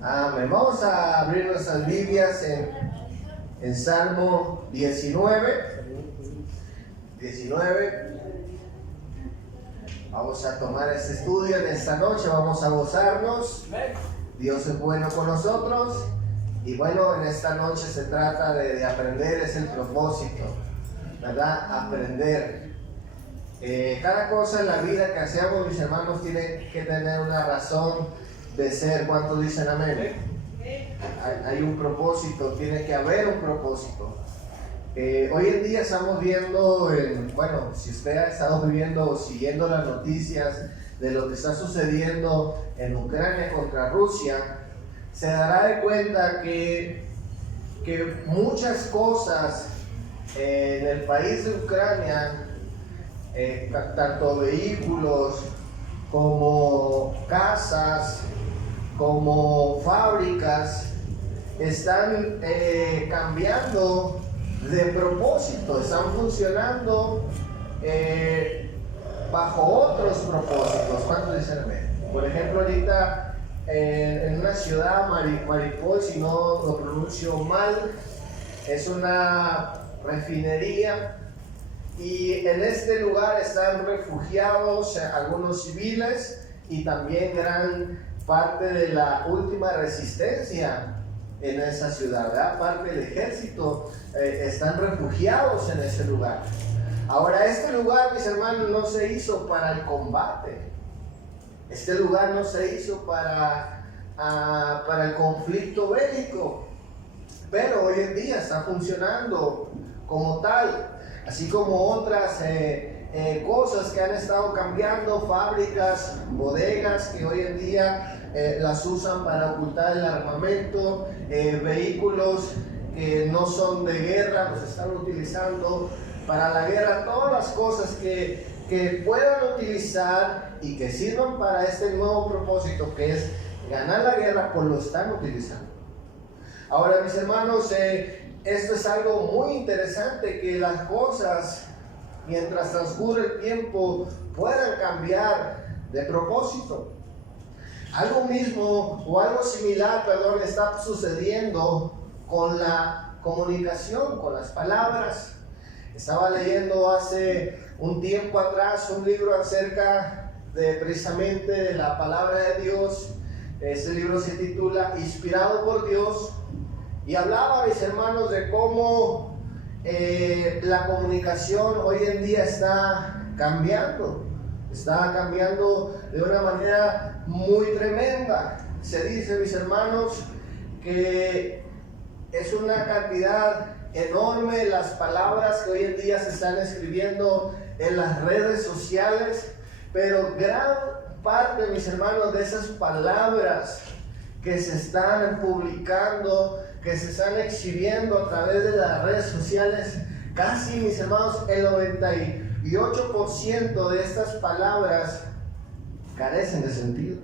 Amén. Vamos a abrir nuestras Biblias en Salmo 19. Vamos a tomar este estudio en esta noche, vamos a gozarnos. Dios es bueno con nosotros. Y bueno, en esta noche se trata de aprender, es el propósito, ¿verdad? Aprender. Cada cosa en la vida que hacemos, mis hermanos, tiene que tener una razón de ser. ¿Cuántos dicen amén? Hay un propósito, tiene que haber un propósito. Hoy en día estamos viendo, bueno, si usted ha estado viviendo o siguiendo las noticias de lo que está sucediendo en Ucrania contra Rusia, se dará de cuenta que muchas cosas en el país de Ucrania, tanto vehículos como casas, como fábricas, están cambiando de propósito, están funcionando bajo otros propósitos. ¿Cuántos dicen amén? Por ejemplo, ahorita en una ciudad, Mariupol, si no lo pronuncio mal, es una refinería, y en este lugar están refugiados algunos civiles y también gran parte de la última resistencia en esa ciudad, ¿verdad? Parte del ejército están refugiados en ese lugar. Ahora, este lugar, mis hermanos, no se hizo para el combate. Este lugar no se hizo para el conflicto bélico, pero hoy en día está funcionando como tal, así como otras cosas que han estado cambiando, fábricas, bodegas que hoy en día las usan para ocultar el armamento, vehículos que no son de guerra, los están utilizando para la guerra. Todas las cosas que puedan utilizar y que sirvan para este nuevo propósito, que es ganar la guerra, pues lo están utilizando. Ahora, mis hermanos, esto es algo muy interesante, que las cosas, mientras transcurre el tiempo, puedan cambiar de propósito. Algo mismo o algo similar, está sucediendo con la comunicación, con las palabras. Estaba leyendo hace un tiempo atrás un libro acerca de precisamente de la palabra de Dios. Este libro se titula Inspirado por Dios, y hablaba, mis hermanos, de cómo la comunicación hoy en día está cambiando de una manera muy tremenda. Se dice, mis hermanos, que es una cantidad enorme las palabras que hoy en día se están escribiendo en las redes sociales, pero gran parte, mis hermanos, de esas palabras que se están publicando, que se están exhibiendo a través de las redes sociales, casi, mis hermanos, el 98% de estas palabras carecen de sentido.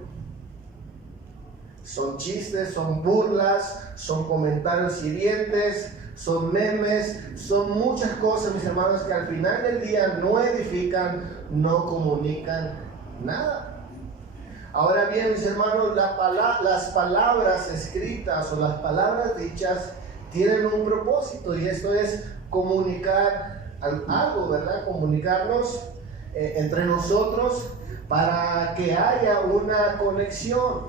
Son chistes, son burlas, son comentarios hirientes, son memes, son muchas cosas, mis hermanos, que al final del día no edifican, no comunican nada. Ahora bien, mis hermanos, las palabras escritas o las palabras dichas tienen un propósito, y esto es comunicar algo, ¿verdad? Comunicarnos entre nosotros para que haya una conexión,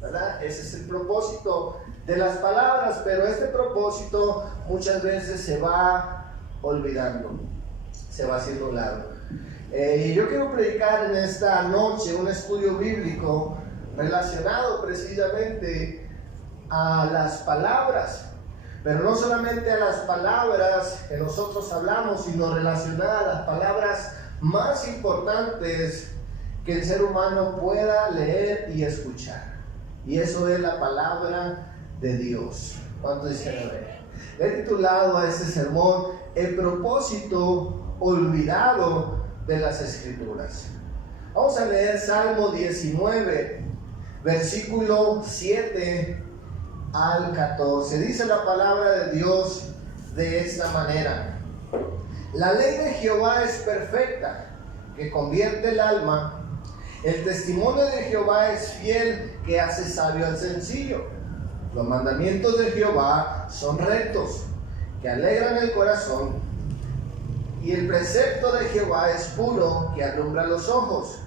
¿verdad? Ese es el propósito de las palabras, pero este propósito muchas veces se va olvidando, se va haciendo a un lado. Y yo quiero predicar en esta noche un estudio bíblico relacionado precisamente a las palabras, pero no solamente a las palabras que nosotros hablamos, sino relacionadas a las palabras más importantes que el ser humano pueda leer y escuchar, y eso es la palabra de Dios. ¿Cuántos dicen amén? He titulado a este sermón El propósito olvidado de las Escrituras. Vamos a leer Salmo 19, versículo 7 al 14. Dice la palabra de Dios de esta manera: La ley de Jehová es perfecta, que convierte el alma. El testimonio de Jehová es fiel, que hace sabio al sencillo. Los mandamientos de Jehová son rectos, que alegran el corazón. Y el precepto de Jehová es puro, que alumbra los ojos.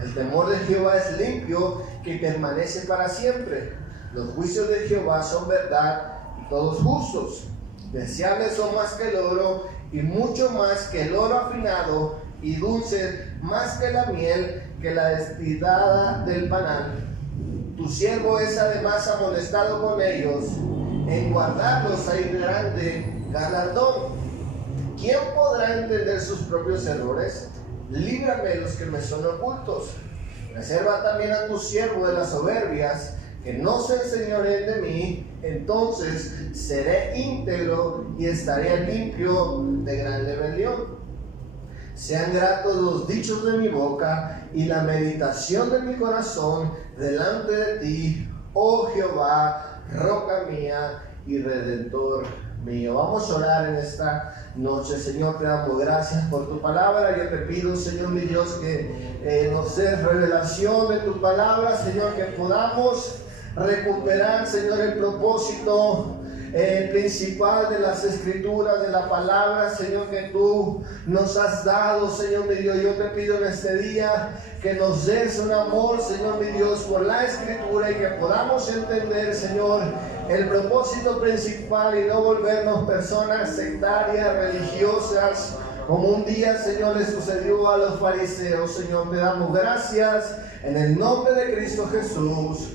El temor de Jehová es limpio, que permanece para siempre. Los juicios de Jehová son verdad y todos justos. Deseables son más que el oro, y mucho más que el oro afinado, y dulces más que la miel, que la destilada del panal. Tu siervo es además amonestado con ellos, en guardarlos hay grande galardón. ¿Quién podrá entender sus propios errores? Líbrame de los que me son ocultos. Reserva también a tu siervo de las soberbias, que no se enseñoreen de mí, entonces seré íntegro y estaré limpio de gran rebelión. Sean gratos los dichos de mi boca y la meditación de mi corazón delante de ti, oh Jehová, roca mía y redentor mío. Vamos a orar en esta noche. Señor, te damos gracias por tu palabra. Yo te pido, Señor mi Dios, que nos des revelación de tu palabra, Señor, que podamos recuperar, Señor, el propósito principal de las escrituras, de la palabra, Señor, que tú nos has dado, Señor mi Dios. Yo te pido en este día que nos des un amor, Señor mi Dios, por la escritura, y que podamos entender, Señor, el propósito principal y no volvernos personas sectarias, religiosas, como un día, Señor, le sucedió a los fariseos. Señor, te damos gracias en el nombre de Cristo Jesús.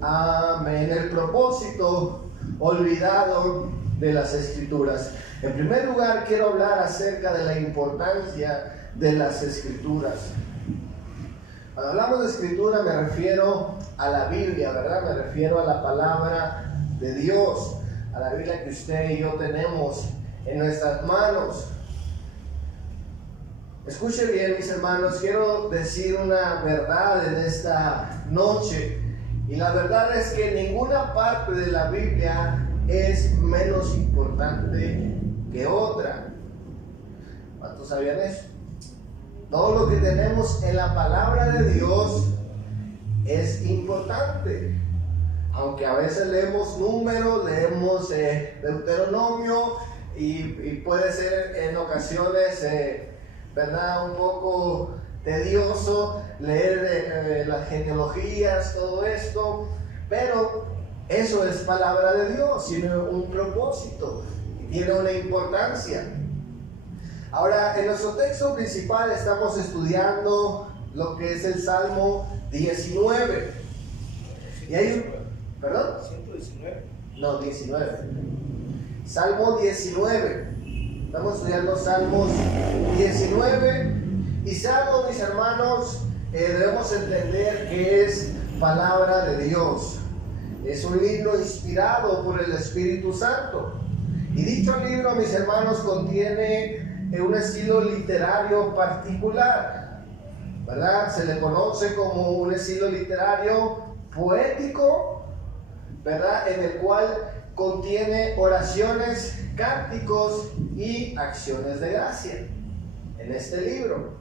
Amén. El propósito olvidado de las escrituras. En primer lugar, quiero hablar acerca de la importancia de las escrituras. Cuando hablamos de escritura me refiero a la Biblia, ¿verdad? Me refiero a la palabra de Dios, a la Biblia que usted y yo tenemos en nuestras manos. Escuche bien, mis hermanos, quiero decir una verdad en esta noche. Y la verdad es que ninguna parte de la Biblia es menos importante que otra. ¿Cuántos sabían eso? Todo lo que tenemos en la palabra de Dios es importante. Aunque a veces leemos números, leemos Deuteronomio y puede ser en ocasiones, ¿verdad?, un poco tedioso leer las genealogías, todo esto, pero eso es palabra de Dios, tiene un propósito, tiene una importancia. Ahora, en nuestro texto principal estamos estudiando lo que es el Salmo 19. Y hay un... ¿Perdón? 119. No, 19. Salmo 19. Estamos estudiando Salmos 19. Y Salmos, mis hermanos, debemos entender que es palabra de Dios. Es un libro inspirado por el Espíritu Santo. Y dicho libro, mis hermanos, contiene un estilo literario particular, ¿verdad? Se le conoce como un estilo literario poético, ¿verdad?, en el cual contiene oraciones, cánticos y acciones de gracia en este libro,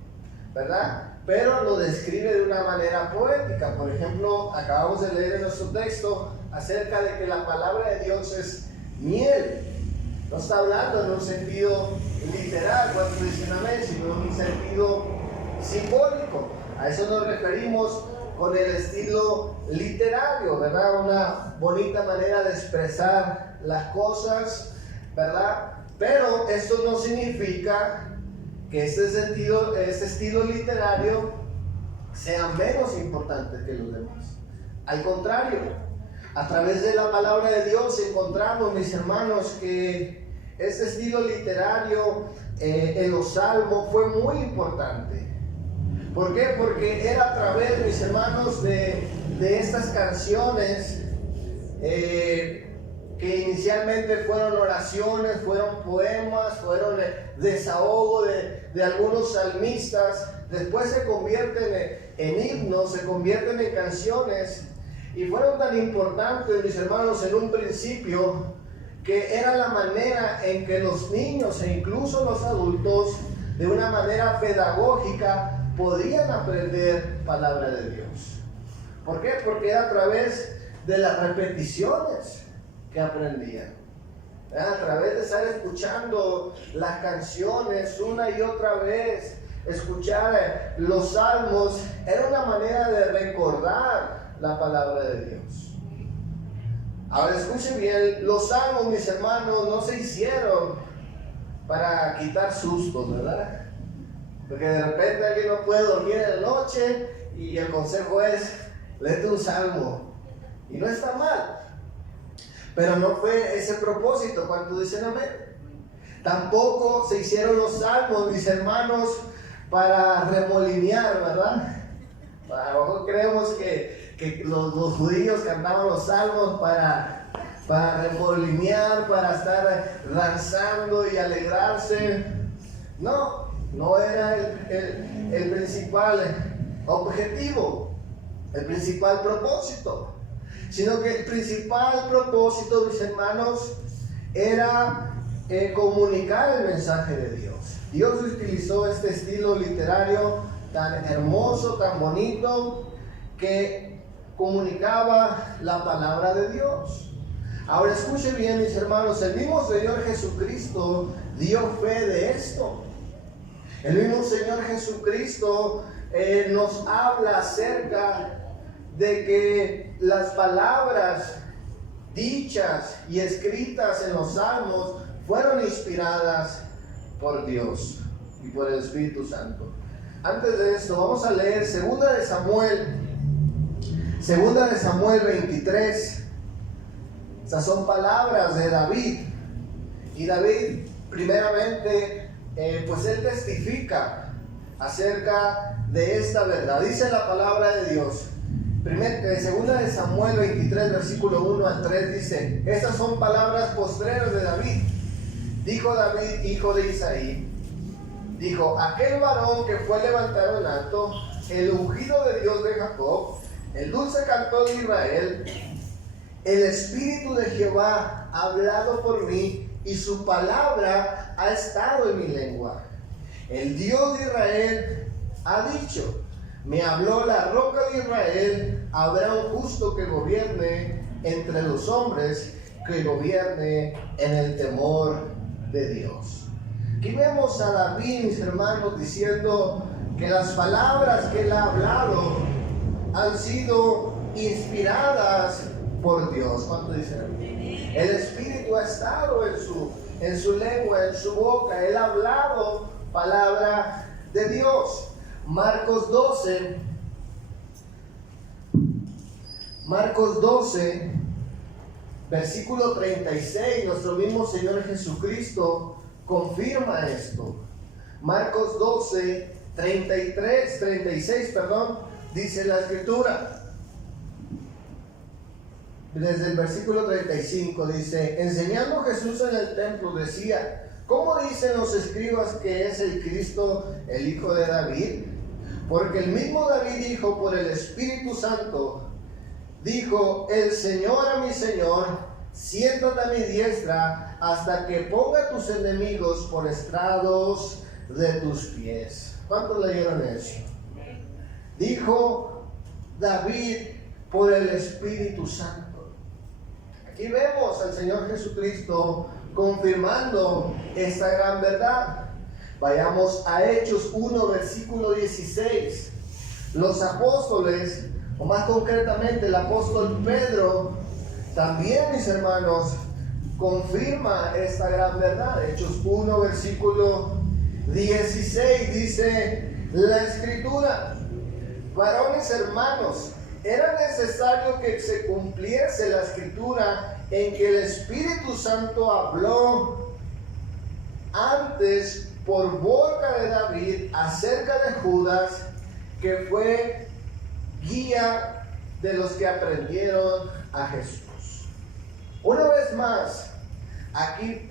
¿verdad? Pero lo describe de una manera poética. Por ejemplo, acabamos de leer en nuestro texto acerca de que la palabra de Dios es miel. No está hablando en un sentido literal, cuando dicen amén, sino en un sentido simbólico. A eso nos referimos con el estilo literario, ¿verdad? Una bonita manera de expresar las cosas, ¿verdad? Pero esto no significa que este estilo literario sea menos importante que los demás. Al contrario, a través de la palabra de Dios encontramos, mis hermanos, que este estilo literario en los salmos fue muy importante. ¿Por qué? Porque era a través, mis hermanos, de estas canciones que inicialmente fueron oraciones, fueron poemas, fueron desahogo de algunos salmistas, después se convierten en himnos, se convierten en canciones, y fueron tan importantes, mis hermanos, en un principio, que era la manera en que los niños e incluso los adultos, de una manera pedagógica, podían aprender palabra de Dios. ¿Por qué? Porque era a través de las repeticiones que aprendían. A través de estar escuchando las canciones una y otra vez, escuchar los salmos, era una manera de recordar la palabra de Dios. Ahora escuchen bien, los salmos, mis hermanos, no se hicieron para quitar sustos, ¿verdad? Porque de repente alguien no puede dormir en la noche y el consejo es, léete un salmo. Y no está mal. Pero no fue ese propósito. ¿Cuántos dicen amén? Tampoco se hicieron los salmos, mis hermanos, para remolinear, ¿verdad? A lo mejor creemos que los judíos cantaban los salmos para remolinear, para estar danzando y alegrarse. No era el principal objetivo, el principal propósito, sino que el principal propósito, mis hermanos, era comunicar el mensaje de Dios. Dios utilizó este estilo literario tan hermoso, tan bonito, que comunicaba la palabra de Dios. Ahora escuchen bien, mis hermanos, el mismo Señor Jesucristo dio fe de esto. El mismo Señor Jesucristo nos habla acerca de que las palabras dichas y escritas en los salmos fueron inspiradas por Dios y por el Espíritu Santo. Antes de esto, vamos a leer 2 de Samuel 23. Esas son palabras de David. Y David, primeramente, pues él testifica acerca de esta verdad. Dice la palabra de Dios. 2 de Samuel 23, versículo 1 al 3, dice: estas son palabras postreras de David. Dijo David, hijo de Isaí, dijo: aquel varón que fue levantado en alto, el ungido de Dios de Jacob, el dulce cantor de Israel, el Espíritu de Jehová ha hablado por mí, y su palabra ha estado en mi lengua. El Dios de Israel ha dicho: me habló la roca de Israel, habrá un justo que gobierne entre los hombres, que gobierne en el temor de Dios. Aquí vemos a David, mis hermanos, diciendo que las palabras que él ha hablado han sido inspiradas por Dios. ¿Cuánto dicen? El Espíritu ha estado en su lengua, en su boca. Él ha hablado palabra de Dios. Marcos 12, versículo 36, nuestro mismo Señor Jesucristo confirma esto. Marcos 12, 36, dice la Escritura. Desde el versículo 35 dice: enseñando Jesús en el templo decía: ¿cómo dicen los escribas que es el Cristo, el hijo de David? Porque el mismo David dijo por el Espíritu Santo, dijo: el Señor a mi Señor, siéntate a mi diestra hasta que ponga a tus enemigos por estrados de tus pies. ¿Cuántos leyeron eso? Dijo David por el Espíritu Santo. Aquí vemos al Señor Jesucristo confirmando esta gran verdad. Vayamos a Hechos 1, versículo 16. Los apóstoles, o más concretamente el apóstol Pedro, también, mis hermanos, confirma esta gran verdad. Hechos 1, versículo 16, dice la Escritura: varones hermanos, era necesario que se cumpliese la Escritura en que el Espíritu Santo habló antes por boca de David acerca de Judas, que fue guía de los que aprendieron a Jesús. Una vez más, aquí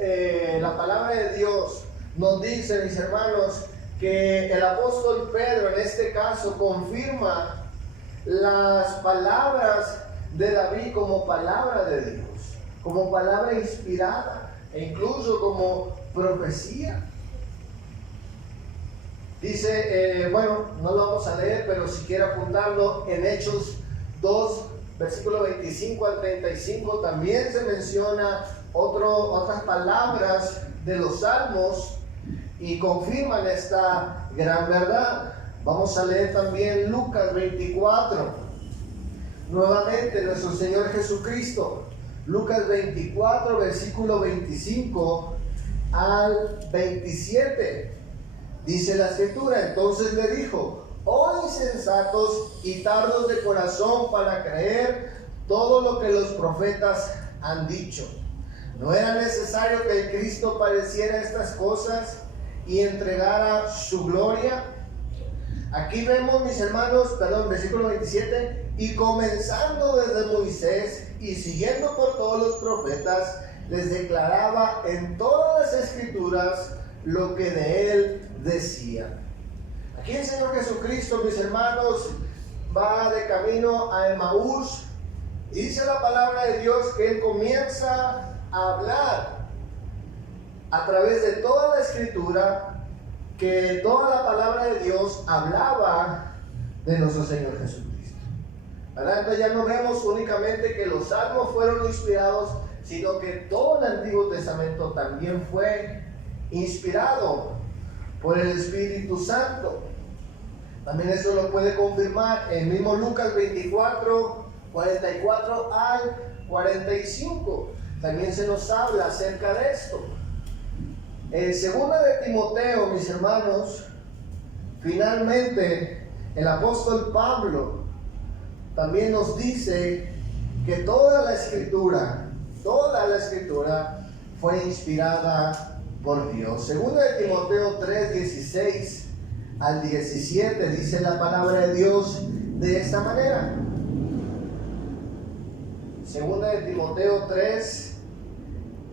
la palabra de Dios nos dice, mis hermanos, que el apóstol Pedro en este caso confirma las palabras de David como palabra de Dios, como palabra inspirada e incluso como profecía. Dice, bueno, no lo vamos a leer, pero si quiere apuntarlo, en Hechos 2, versículo 25 al 35, también se menciona otras palabras de los salmos y confirman esta gran verdad. Vamos a leer también Lucas 24, nuevamente nuestro Señor Jesucristo. Lucas 24, versículo 25 al 27. Dice la Escritura: entonces le dijo: oh insensatos y tardos de corazón para creer todo lo que los profetas han dicho. ¿No era necesario que el Cristo padeciera estas cosas y entregara su gloria? Aquí vemos, mis hermanos, versículo 27, y comenzando desde Moisés y siguiendo por todos los profetas, les declaraba en todas las Escrituras lo que de él decía. Aquí el Señor Jesucristo, mis hermanos, va de camino a Emaús y dice la palabra de Dios que él comienza a hablar a través de toda la Escritura, que toda la palabra de Dios hablaba de nuestro Señor Jesucristo. ¿Verdad? Entonces ya no vemos únicamente que los salmos fueron inspirados, sino que todo el Antiguo Testamento también fue inspirado por el Espíritu Santo. También eso lo puede confirmar el mismo Lucas 24, 44 al 45. También se nos habla acerca de esto. Segunda de Timoteo, mis hermanos, finalmente el apóstol Pablo también nos dice que toda la escritura fue inspirada por Dios. Segunda de Timoteo 3, 16 al 17 dice la palabra de Dios de esta manera. Segunda de Timoteo 3,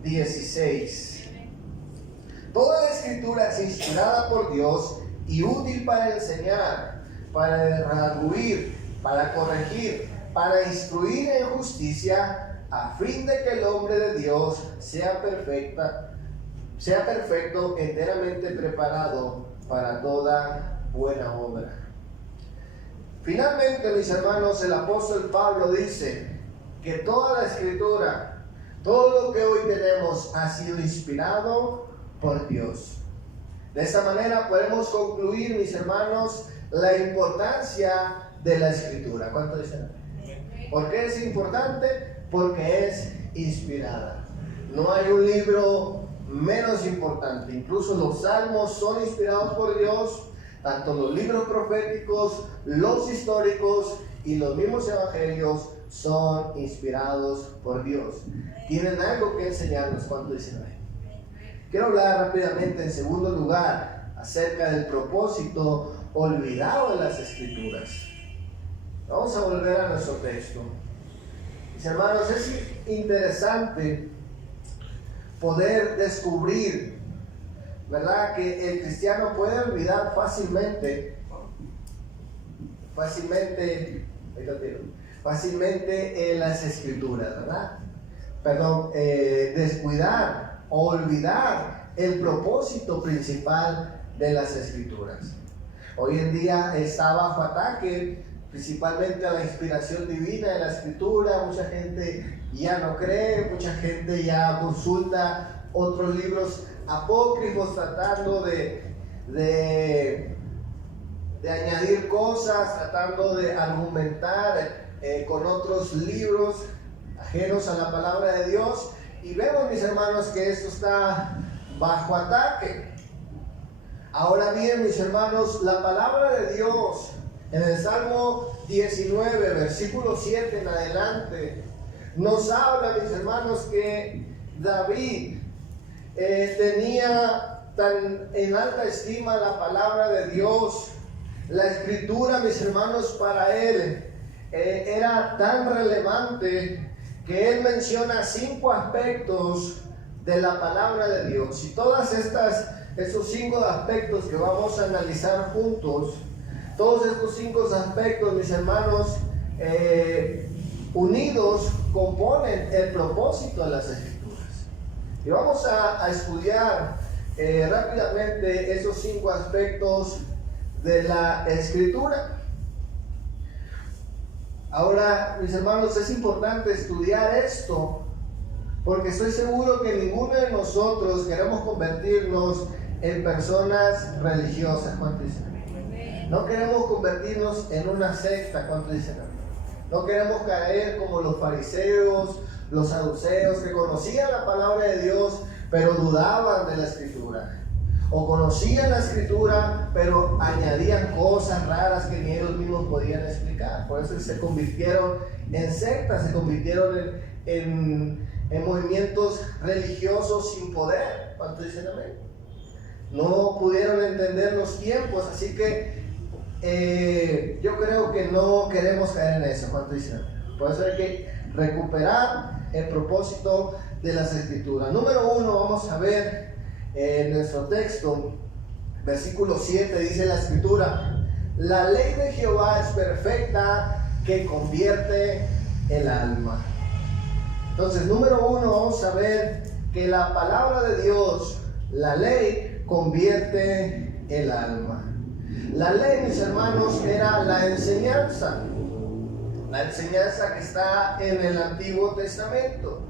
16. Toda la escritura es inspirada por Dios y útil para enseñar, para redarguir, para corregir, para instruir en justicia, a fin de que el hombre de Dios sea perfecto, enteramente preparado para toda buena obra. Finalmente, mis hermanos, el apóstol Pablo dice que toda la escritura, todo lo que hoy tenemos, ha sido inspirado por Dios. De esta manera podemos concluir, mis hermanos, la importancia de la escritura. ¿Cuánto dicen? ¿Por qué es importante? Porque es inspirada. No hay un libro menos importante. Incluso los salmos son inspirados por Dios. Tanto los libros proféticos, los históricos y los mismos evangelios son inspirados por Dios. Tienen algo que enseñarnos. ¿Cuánto dicen? Quiero hablar rápidamente, en segundo lugar, acerca del propósito olvidado de las Escrituras. Vamos a volver a nuestro texto. Mis hermanos, es interesante poder descubrir, ¿verdad?, que el cristiano puede olvidar fácilmente las Escrituras, ¿verdad? Descuidar o olvidar el propósito principal de las Escrituras. Hoy en día está bajo ataque, principalmente a la inspiración divina de la Escritura. Mucha gente ya no cree, mucha gente ya consulta otros libros apócrifos tratando de añadir cosas, tratando de argumentar con otros libros ajenos a la palabra de Dios. Y vemos, mis hermanos, que esto está bajo ataque. Ahora bien, mis hermanos, la palabra de Dios en el Salmo 19, versículo 7 en adelante, nos habla, mis hermanos, que David tenía tan en alta estima la palabra de Dios. La escritura, mis hermanos, para él era tan relevante que él menciona 5 aspectos de la palabra de Dios. Y esos 5 aspectos que vamos a analizar juntos, todos estos 5 aspectos, mis hermanos, unidos componen el propósito de las Escrituras. Y vamos a estudiar rápidamente esos 5 aspectos de la Escritura. Ahora, mis hermanos, es importante estudiar esto, porque estoy seguro que ninguno de nosotros queremos convertirnos en personas religiosas. ¿Cuánto dicen? No queremos convertirnos en una secta. ¿Cuánto dicen? No queremos caer como los fariseos, los saduceos, que conocían la palabra de Dios, pero dudaban de la Escritura. O conocían la Escritura, pero añadían cosas raras que ni ellos mismos podían explicar. Por eso se convirtieron en sectas, se convirtieron en movimientos religiosos sin poder. ¿Cuánto dicen amén? No pudieron entender los tiempos, así que yo creo que no queremos caer en eso. ¿Cuánto dicen amén? Por eso hay que recuperar el propósito de las Escrituras. Número 1, vamos a ver en nuestro texto, versículo 7, dice la Escritura: la ley de Jehová es perfecta, que convierte el alma. Entonces, número 1, vamos a ver que la palabra de Dios, la ley, convierte el alma. La ley, mis hermanos, era la enseñanza que está en el Antiguo Testamento.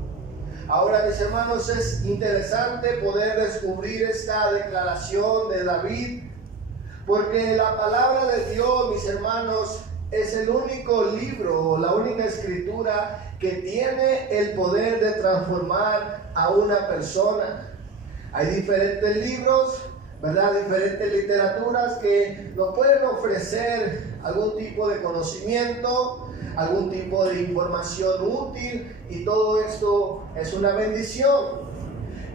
Ahora, mis hermanos, es interesante poder descubrir esta declaración de David, porque la palabra de Dios, mis hermanos, es el único libro, la única escritura que tiene el poder de transformar a una persona. Hay diferentes libros, ¿verdad? Diferentes literaturas que nos pueden ofrecer algún tipo de conocimiento, algún tipo de información útil, y todo esto es una bendición.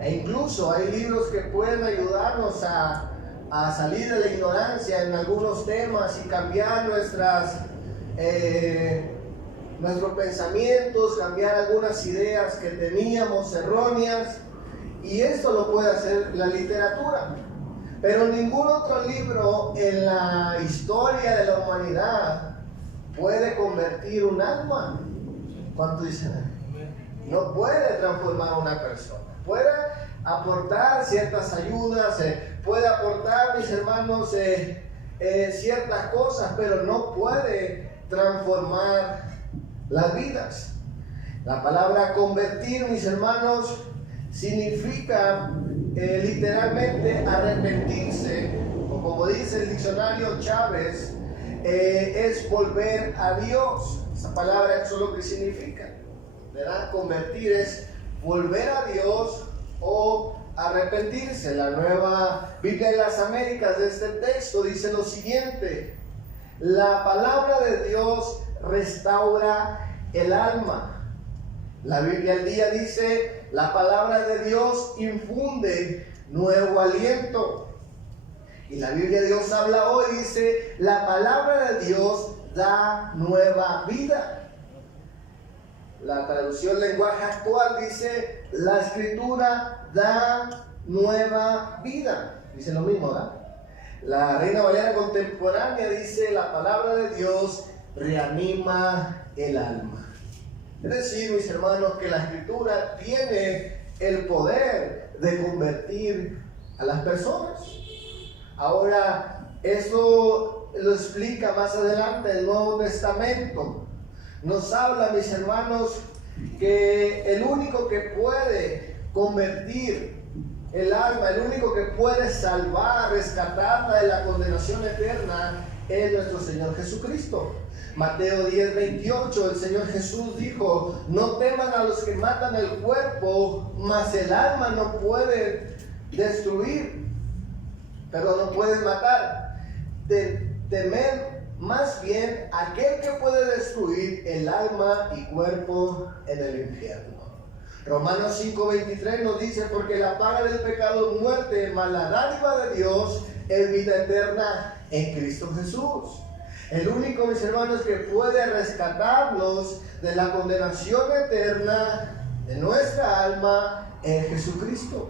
E incluso hay libros que pueden ayudarnos a salir de la ignorancia en algunos temas y cambiar nuestros pensamientos, cambiar algunas ideas que teníamos erróneas, y esto lo puede hacer la literatura. Pero ningún otro libro en la historia de la humanidad puede convertir un alma. ¿Cuánto dicen? No puede transformar a una persona. Puede aportar ciertas ayudas, puede aportar, mis hermanos, ciertas cosas, pero no puede transformar las vidas. La palabra convertir, mis hermanos, significa literalmente arrepentirse, o como dice el diccionario Chávez, es volver a Dios. Esa palabra eso es lo que significa, ¿verdad? Convertir es volver a Dios o arrepentirse. La Nueva Biblia de las Américas de este texto dice lo siguiente: la palabra de Dios restaura el alma. La Biblia al día dice: la palabra de Dios infunde nuevo aliento. Y la Biblia de Dios habla hoy, dice: la palabra de Dios da nueva vida. La traducción lenguaje actual dice: la Escritura da nueva vida. Dice lo mismo, ¿verdad? La Reina Valera contemporánea dice: la palabra de Dios reanima el alma. Es decir, mis hermanos, que la Escritura tiene el poder de convertir a las personas. Ahora, eso lo explica más adelante el Nuevo Testamento. Nos habla, mis hermanos, que el único que puede convertir el alma, el único que puede salvar, rescatarla de la condenación eterna, es nuestro Señor Jesucristo. Mateo 10:28, el Señor Jesús dijo: no teman a los que matan el cuerpo, mas el alma no puede destruir, no pueden matar. Temed más bien aquel que puede destruir el alma y cuerpo en el infierno. Romanos 5:23 nos dice: porque la paga del pecado es muerte, mas la dádiva de Dios es vida eterna en Cristo Jesús. El único, mis hermanos, que puede rescatarnos de la condenación eterna de nuestra alma es Jesucristo.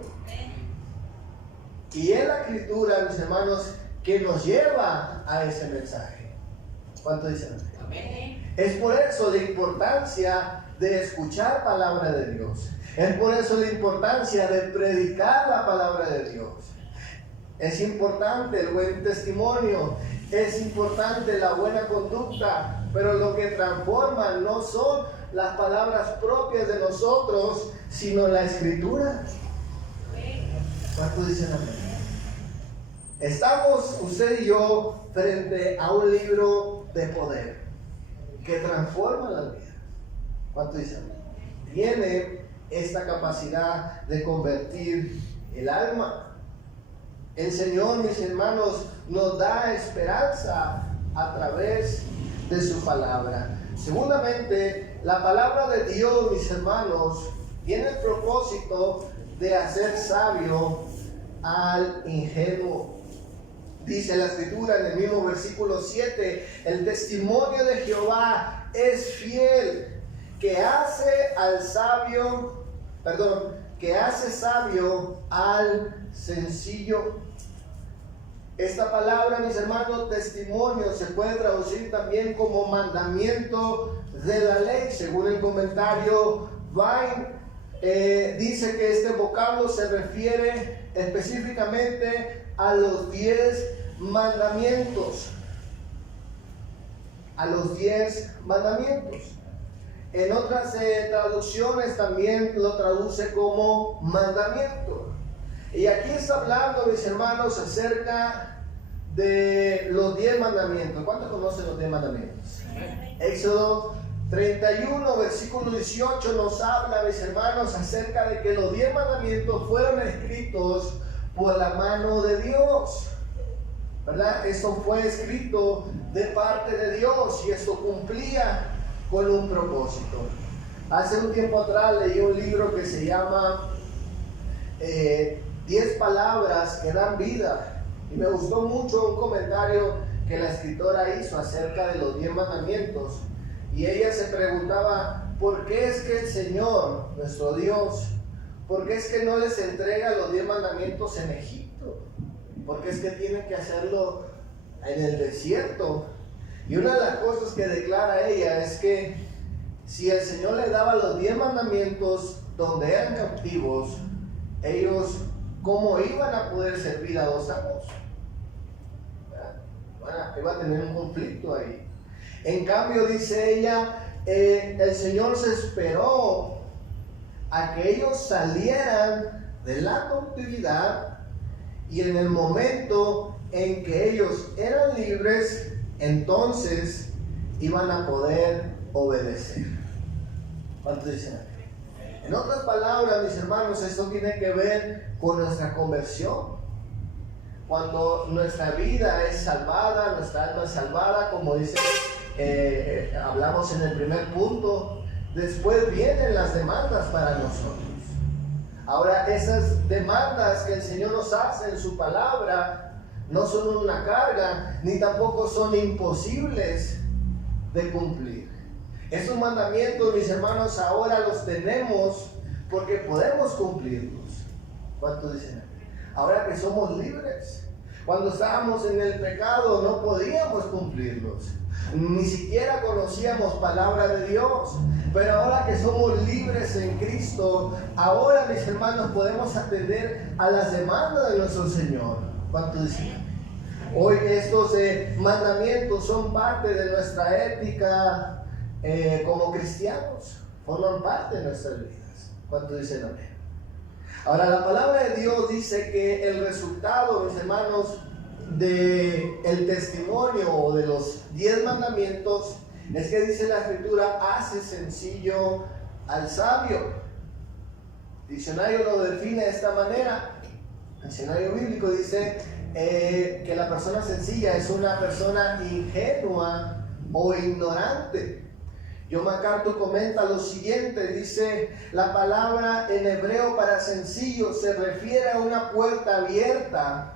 Y es la Escritura, mis hermanos, que nos lleva a ese mensaje. ¿Cuánto dicen? Amén. Es por eso la importancia de escuchar palabra de Dios. Es por eso la importancia de predicar la palabra de Dios. Es importante el buen testimonio. Es importante la buena conducta, pero lo que transforma no son las palabras propias de nosotros, sino la Escritura. ¿Cuántos dicen amén? Estamos, usted y yo, frente a un libro de poder que transforma la vida. ¿Cuántos dicen amén? Tiene esta capacidad de convertir el alma. El Señor, mis hermanos, nos da esperanza a través de su palabra. Seguramente, la palabra de Dios, mis hermanos, tiene el propósito de hacer sabio al ingenuo. Dice la Escritura en el mismo versículo 7, el testimonio de Jehová es fiel, que hace sabio al sencillo. Esta palabra, mis hermanos, testimonio, se puede traducir también como mandamiento de la ley. Según el comentario Vine, dice que este vocablo se refiere específicamente a los 10 mandamientos. A los 10 mandamientos. En otras traducciones también lo traduce como mandamiento. Y aquí está hablando, mis hermanos, acerca de los 10 mandamientos. ¿Cuántos conocen los 10 mandamientos? Éxodo 31, versículo 18 nos habla, mis hermanos, acerca de que los 10 mandamientos fueron escritos por la mano de Dios, ¿verdad? Esto fue escrito de parte de Dios y esto cumplía con un propósito. Hace un tiempo atrás leí un libro que se llama 10 palabras que dan vida, y me gustó mucho un comentario que la escritora hizo acerca de los 10 mandamientos, y ella se preguntaba ¿por qué es que el Señor, nuestro Dios, por qué es que no les entrega los 10 mandamientos en Egipto? ¿Por qué es que tienen que hacerlo en el desierto? Y una de las cosas que declara ella es que si el Señor les daba los 10 mandamientos donde eran cautivos, ellos ¿cómo iban a poder servir a dos amos? Bueno, iba a tener un conflicto ahí. En cambio, dice ella, el Señor se esperó a que ellos salieran de la cautividad, y en el momento en que ellos eran libres, entonces iban a poder obedecer. ¿Cuántos dicen? En otras palabras, mis hermanos, esto tiene que ver con nuestra conversión. Cuando nuestra vida es salvada, nuestra alma es salvada, como dice, hablamos en el primer punto, después vienen las demandas para nosotros. Ahora, esas demandas que el Señor nos hace en su palabra no son una carga, ni tampoco son imposibles de cumplir. Esos mandamientos, mis hermanos, ahora los tenemos porque podemos cumplirlos. ¿Cuántos dicen? Ahora que somos libres. Cuando estábamos en el pecado no podíamos cumplirlos. Ni siquiera conocíamos palabra de Dios. Pero ahora que somos libres en Cristo, ahora, mis hermanos, podemos atender a las demandas de nuestro Señor. ¿Cuántos dicen? Hoy estos mandamientos son parte de nuestra ética como cristianos. Forman parte de nuestras vidas. ¿Cuántos dicen amén? Ahora, la palabra de Dios dice que el resultado, mis hermanos, del testimonio o de los 10 mandamientos es que dice la Escritura, hace sencillo al sabio. El diccionario lo define de esta manera. El diccionario bíblico dice que la persona sencilla es una persona ingenua o ignorante. John MacArthur comenta lo siguiente, dice, la palabra en hebreo para sencillo se refiere a una puerta abierta,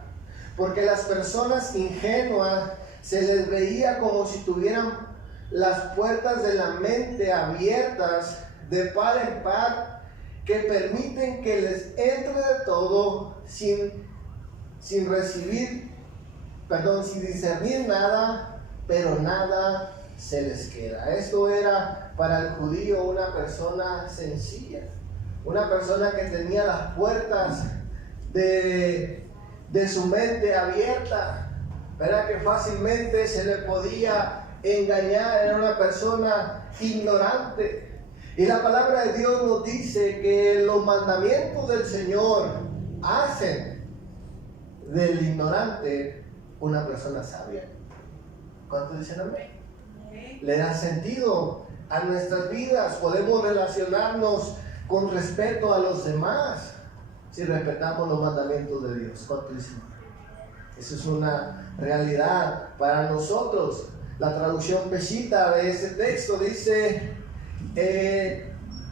porque las personas ingenuas se les veía como si tuvieran las puertas de la mente abiertas de par en par, que permiten que les entre de todo sin discernir nada, pero nada se les queda. Esto era para el judío una persona sencilla, una persona que tenía las puertas de su mente abierta ¿verdad? Que fácilmente se le podía engañar, era una persona ignorante. Y la palabra de Dios nos dice que los mandamientos del Señor hacen del ignorante una persona sabia. ¿Cuántos dicen amén? Le da sentido a nuestras vidas. Podemos relacionarnos con respeto a los demás si respetamos los mandamientos de Dios. ¿Cuántos dicen amén? Eso es una realidad para nosotros. La traducción Peshitta de ese texto dice: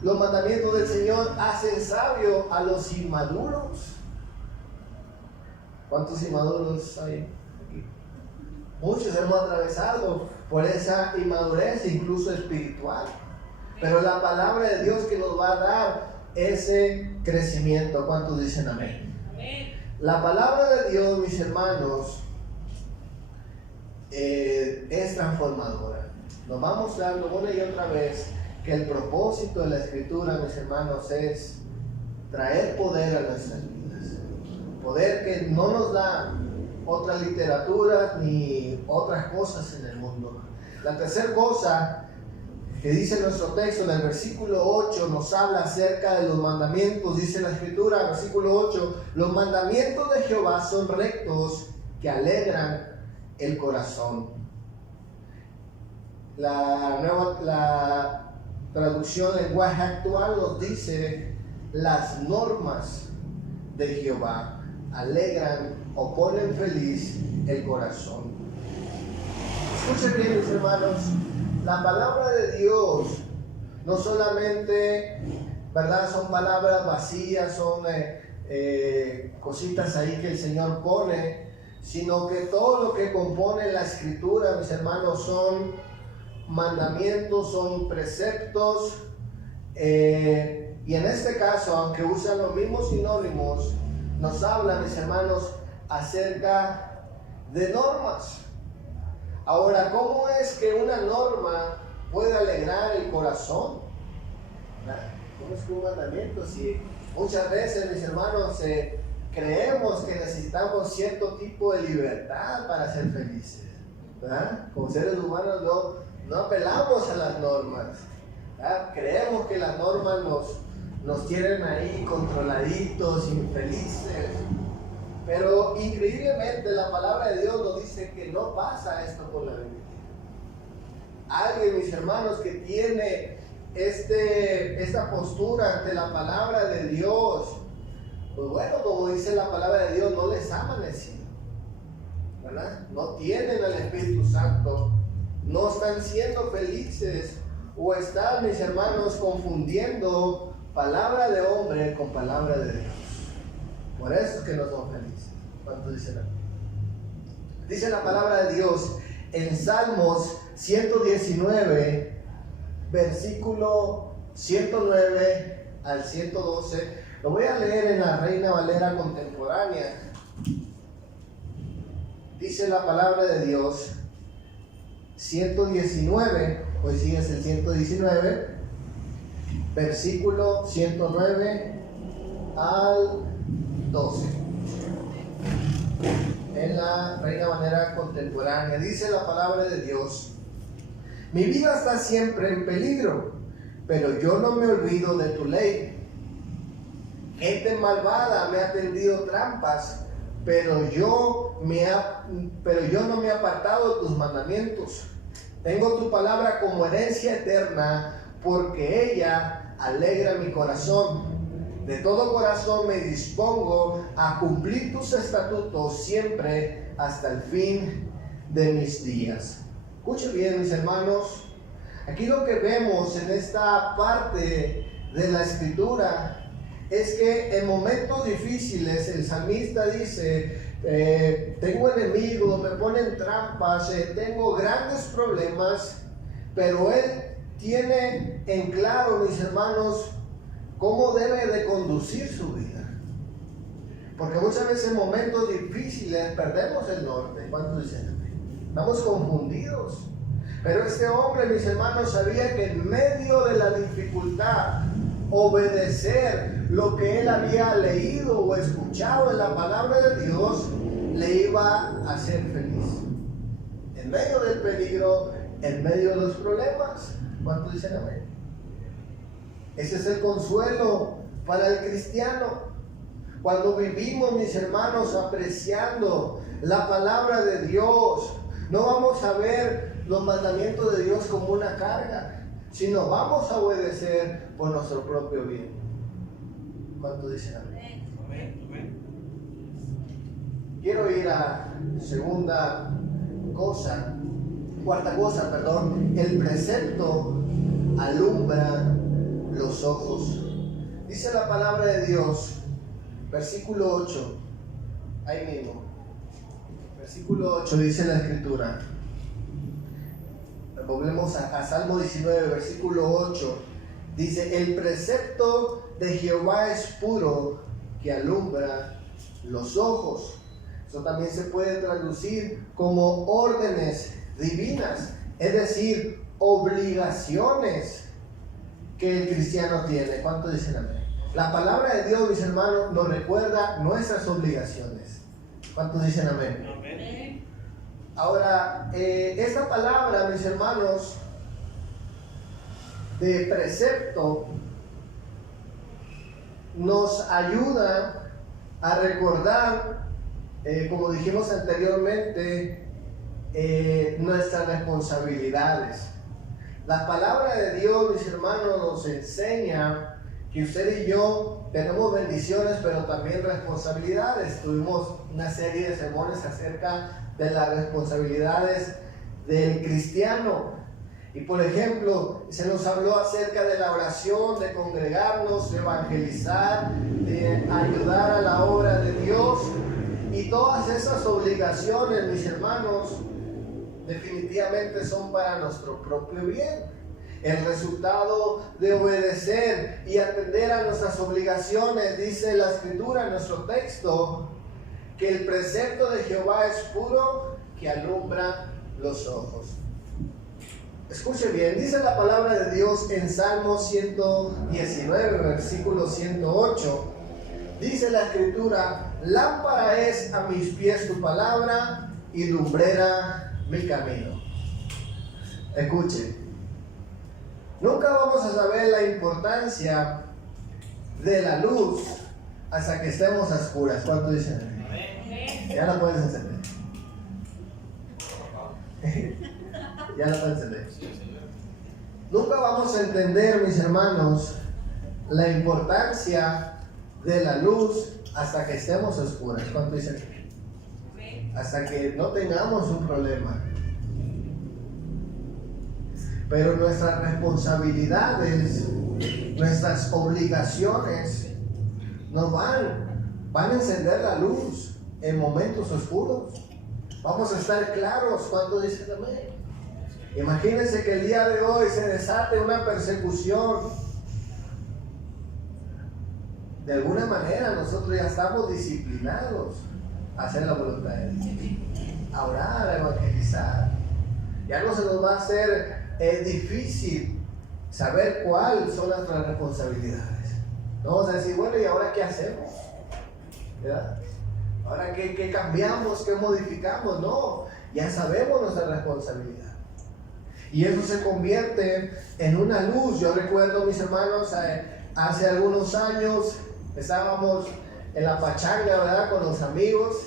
los mandamientos del Señor hacen sabio a los inmaduros. ¿Cuántos inmaduros hay aquí? Muchos hemos atravesado por esa inmadurez, incluso espiritual. Pero la palabra de Dios que nos va a dar ese crecimiento. ¿Cuántos dicen amén? Amén. La palabra de Dios, mis hermanos, es transformadora. Nos va mostrando una y otra vez que el propósito de la Escritura, mis hermanos, es traer poder a nuestras vidas. Poder que no nos da otra literatura ni otras cosas en el mundo. La tercera cosa que dice nuestro texto en el versículo 8 nos habla acerca de los mandamientos. Dice la Escritura, versículo 8: los mandamientos de Jehová son rectos, que alegran el corazón. La traducción lenguaje actual nos dice: las normas de Jehová alegran o ponen feliz el corazón. Escuchen bien, mis hermanos, la palabra de Dios no solamente, ¿verdad?, son palabras vacías, son cositas ahí que el Señor pone, sino que todo lo que compone la Escritura, mis hermanos, son mandamientos, son preceptos, y en este caso, aunque usan los mismos sinónimos, nos habla, mis hermanos, acerca de normas. Ahora, ¿cómo es que una norma puede alegrar el corazón? ¿Cómo es que un mandamiento? Si muchas veces, mis hermanos, creemos que necesitamos cierto tipo de libertad para ser felices, ¿verdad? Como seres humanos no apelamos a las normas, ¿verdad? Creemos que las normas nos tienen ahí controladitos, infelices. Pero increíblemente la palabra de Dios nos dice que no pasa esto con la Biblia. Alguien, mis hermanos, que tiene esta postura ante la palabra de Dios, pues bueno, como dice la palabra de Dios, no les ha amanecido, ¿verdad? No tienen al Espíritu Santo, no están siendo felices, o están, mis hermanos, confundiendo palabra de hombre con palabra de Dios. Por eso es que no son felices. ¿Cuánto dicen aquí? Dice la palabra de Dios en Salmos 119, versículo 109 al 112. Lo voy a leer en la Reina Valera contemporánea. Dice la palabra de Dios, 119, hoy sí es el 119, versículo 109 al 12. En la Reina Valera contemporánea dice la palabra de Dios: mi vida está siempre en peligro, pero yo no me olvido de tu ley. Gente malvada me ha tendido trampas, pero yo no me he apartado de tus mandamientos. Tengo tu palabra como herencia eterna, porque ella alegra mi corazón. De todo corazón me dispongo a cumplir tus estatutos siempre hasta el fin de mis días. Escuchen bien, mis hermanos. Aquí lo que vemos en esta parte de la Escritura es que en momentos difíciles el salmista dice: tengo enemigos, me ponen trampas, tengo grandes problemas, pero él tiene en claro, mis hermanos, cómo debe de conducir su vida. Porque muchas veces en momentos difíciles perdemos el norte. ¿Cuántos dicen? Estamos confundidos. Pero este hombre, mis hermanos, sabía que en medio de la dificultad, obedecer lo que él había leído o escuchado en la palabra de Dios le iba a hacer feliz. medio del peligro, en medio de los problemas. ¿Cuántos dicen amén? Ese es el consuelo para el cristiano. Cuando vivimos, mis hermanos, apreciando la palabra de Dios, no vamos a ver los mandamientos de Dios como una carga, sino vamos a obedecer por nuestro propio bien. ¿Cuántos dicen amén? Quiero ir a cuarta cosa, el precepto alumbra los ojos. Dice la palabra de Dios, versículo 8, ahí mismo, versículo 8 dice la escritura. Volvemos a Salmo 19, versículo 8, dice: el precepto de Jehová es puro, que alumbra los ojos. Eso también se puede traducir como órdenes divinas, es decir, obligaciones que el cristiano tiene. ¿Cuántos dicen amén? La palabra de Dios, mis hermanos, nos recuerda nuestras obligaciones. ¿Cuántos dicen amén? Amén. Ahora, esta palabra, mis hermanos, de precepto, nos ayuda a recordar, como dijimos anteriormente, nuestras responsabilidades. La palabra de Dios, mis hermanos, nos enseña que usted y yo tenemos bendiciones, pero también responsabilidades. Tuvimos una serie de sermones acerca de las responsabilidades del cristiano. Y por ejemplo, se nos habló acerca de la oración, de congregarnos, de evangelizar, de ayudar a la obra de Dios. Y todas esas obligaciones, mis hermanos, definitivamente son para nuestro propio bien. El resultado de obedecer y atender a nuestras obligaciones, dice la escritura en nuestro texto, que el precepto de Jehová es puro, que alumbra los ojos. Escuche bien, dice la palabra de Dios en Salmo 119, versículo 108. Dice la escritura: lámpara es a mis pies tu palabra y lumbrera mi camino. Escuche, nunca vamos a saber la importancia de la luz hasta que estemos a oscuras. ¿Cuánto dicen? Ya la puedes encender. Ya la puedes encender. Nunca vamos a entender, mis hermanos, la importancia de la luz hasta que estemos a oscuras. ¿Cuánto dicen? Hasta que no tengamos un problema. Pero nuestras responsabilidades, nuestras obligaciones nos van a encender la luz en momentos oscuros. Vamos a estar claros. ¿Cuánto dicen amén? Imagínense que el día de hoy se desate una persecución. De alguna manera nosotros ya estamos disciplinados a hacer la voluntad de Dios, a orar, a evangelizar. Ya no se nos va a hacer difícil saber cuáles son nuestras responsabilidades. No vamos a decir, bueno, ¿y ahora qué hacemos? ¿Verdad? ¿Ahora qué cambiamos? ¿Qué modificamos? No, ya sabemos nuestra responsabilidad. Y eso se convierte en una luz. Yo recuerdo, mis hermanos, hace algunos años estábamos en la pachanga, ¿verdad?, con los amigos,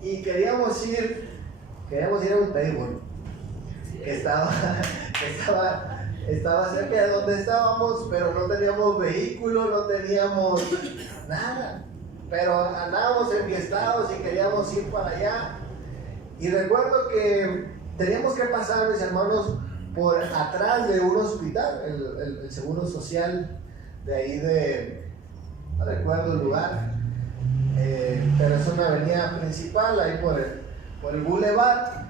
y queríamos ir a un table que estaba cerca de donde estábamos, pero no teníamos vehículo, no teníamos nada, pero andábamos enfiestados y queríamos ir para allá. Y recuerdo que teníamos que pasar, mis hermanos, por atrás de un hospital, el seguro social de ahí no recuerdo el lugar, pero es una avenida principal ahí por el boulevard.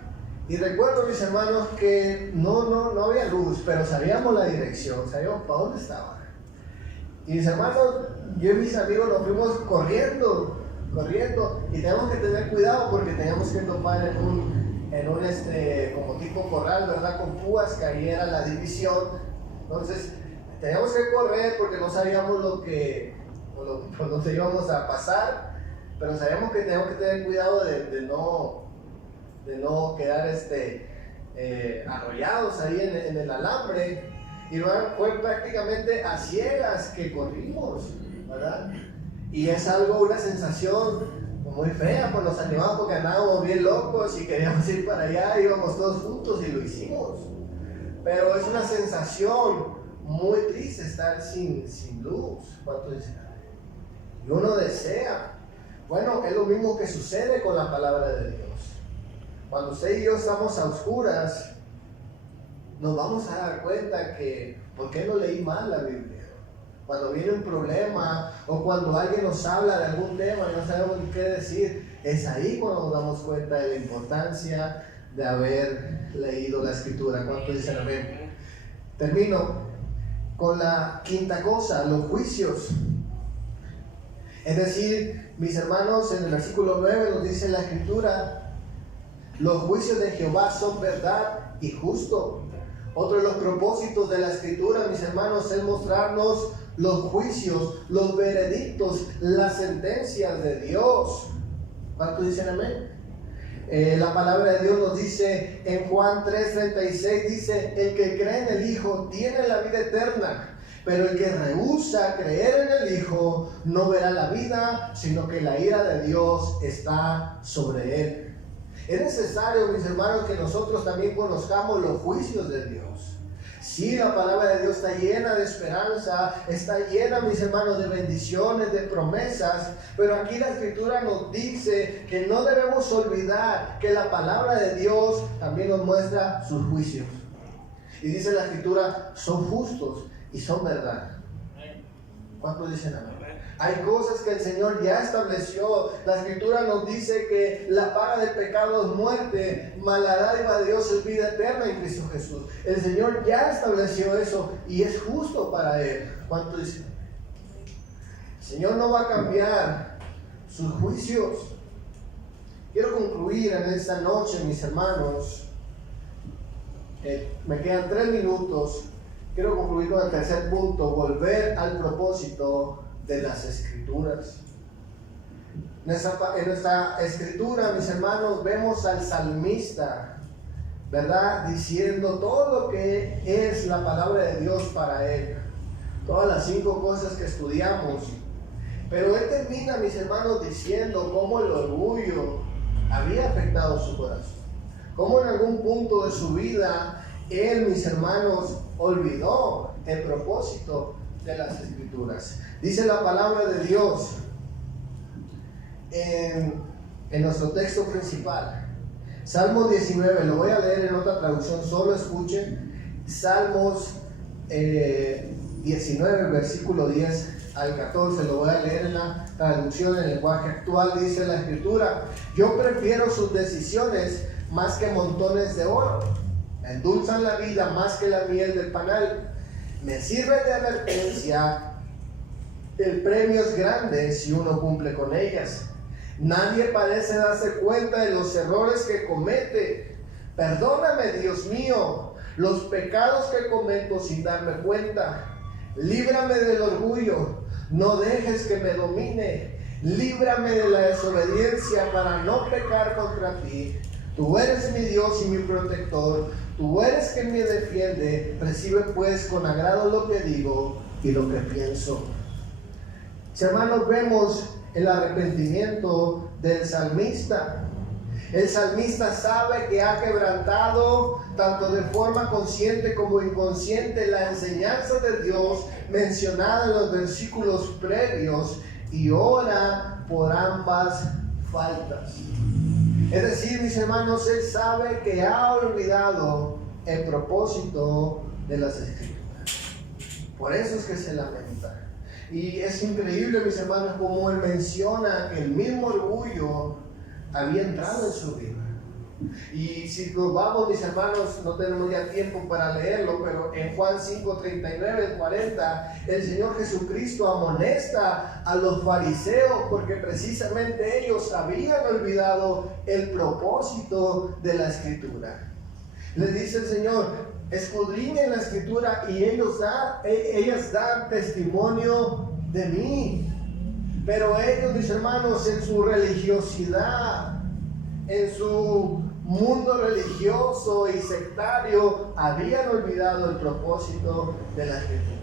Y recuerdo, mis hermanos, que no había luz, pero sabíamos la dirección, sabíamos para dónde estaba. Y mis hermanos, yo y mis amigos nos fuimos corriendo, y teníamos que tener cuidado porque teníamos que topar en un como tipo corral, ¿verdad?, con púas, que ahí era la división. Entonces teníamos que correr porque no sabíamos por dónde íbamos a pasar, pero sabíamos que teníamos que tener cuidado de de no quedar arrollados ahí en el alambre. Y fue prácticamente a ciegas que corrimos, ¿verdad? Y es una sensación muy fea, pues nos animamos porque andábamos bien locos y queríamos ir para allá, íbamos todos juntos y lo hicimos. Pero es una sensación muy triste estar sin luz. ¿Cuánto dicen? Y uno desea. Bueno, es lo mismo que sucede con la palabra de Dios. Cuando usted y yo estamos a oscuras, nos vamos a dar cuenta que, ¿por qué no leí mal la Biblia? Cuando viene un problema o cuando alguien nos habla de algún tema y no sabemos qué decir, es ahí cuando nos damos cuenta de la importancia de haber leído la Escritura. ¿Cuántos dicen amén? Termino con la quinta cosa, los juicios. Es decir, mis hermanos, en el versículo 9 nos dice la Escritura: los juicios de Jehová son verdad y justo. Otro de los propósitos de la Escritura, mis hermanos, es mostrarnos los juicios, los veredictos, las sentencias de Dios. ¿Cuántos dicen amén? La palabra de Dios nos dice en Juan 3:36, dice: el que cree en el Hijo tiene la vida eterna, pero el que rehúsa creer en el Hijo no verá la vida, sino que la ira de Dios está sobre él. Es necesario, mis hermanos, que nosotros también conozcamos los juicios de Dios. Sí, la palabra de Dios está llena de esperanza, está llena, mis hermanos, de bendiciones, de promesas, pero aquí la Escritura nos dice que no debemos olvidar que la palabra de Dios también nos muestra sus juicios. Y dice la Escritura, son justos y son verdad. ¿Cuántos dicen amén? Hay cosas que el Señor ya estableció. La Escritura nos dice que la paga del pecado es muerte, mas la dádiva de Dios es vida eterna en Cristo Jesús. El Señor ya estableció eso y es justo para Él. ¿Cuánto dicen? El Señor no va a cambiar sus juicios. Quiero concluir en esta noche, mis hermanos. Me quedan 3 minutos. Quiero concluir con el tercer punto: volver al propósito de las Escrituras. En nuestra Escritura, mis hermanos, vemos al salmista, ¿verdad?, diciendo todo lo que es la palabra de Dios para él, todas las 5 cosas que estudiamos. Pero él termina, mis hermanos, diciendo cómo el orgullo había afectado su corazón, cómo en algún punto de su vida él, mis hermanos, olvidó el propósito de las Escrituras. Dice la palabra de Dios en nuestro texto principal, Salmos 19, lo voy a leer en otra traducción, solo escuchen. Salmos 19, versículo 10 al 14, lo voy a leer en la traducción en lenguaje actual. Dice la Escritura: yo prefiero sus decisiones más que montones de oro, me endulzan la vida más que la miel del panal, me sirve de advertencia, el premio es grande si uno cumple con ellas. Nadie parece darse cuenta de los errores que comete. Perdóname, Dios mío, los pecados que cometo sin darme cuenta. Líbrame del orgullo, no dejes que me domine. Líbrame de la desobediencia para no pecar contra ti. Tú eres mi Dios y mi protector. Tú eres quien me defiende. Recibe pues con agrado lo que digo y lo que pienso. Hermanos, vemos el arrepentimiento del salmista. El salmista sabe que ha quebrantado, tanto de forma consciente como inconsciente, la enseñanza de Dios mencionada en los versículos previos, y ora por ambas faltas. Es decir, mis hermanos, él sabe que ha olvidado el propósito de las Escrituras. Por eso es que se lamenta. Y es increíble, mis hermanos, como él menciona que el mismo orgullo había entrado en su vida. Y si nos vamos, mis hermanos, no tenemos ya tiempo para leerlo, pero en Juan 5, 39, 40, el Señor Jesucristo amonesta a los fariseos porque precisamente ellos habían olvidado el propósito de la Escritura. Les dice el Señor: escudriñen la Escritura y ellas dan testimonio de mí. Pero ellos, mis hermanos, en su religiosidad, en su mundo religioso y sectario habían olvidado el propósito de la Escritura.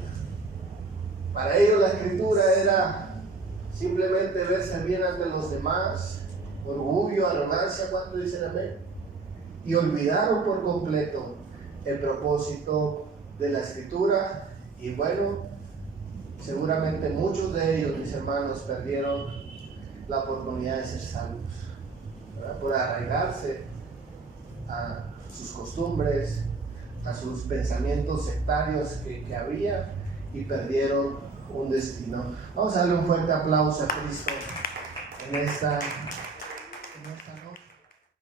Para ellos la Escritura era simplemente verse bien ante los demás, orgullo, arrogancia, ¿cuánto dicen amén? Y olvidaron por completo el propósito de la Escritura. Y bueno, seguramente muchos de ellos, mis hermanos, perdieron la oportunidad de ser salvos, ¿verdad? Por arraigarse a sus costumbres, a sus pensamientos sectarios que había, y perdieron un destino. Vamos a darle un fuerte aplauso a Cristo en esta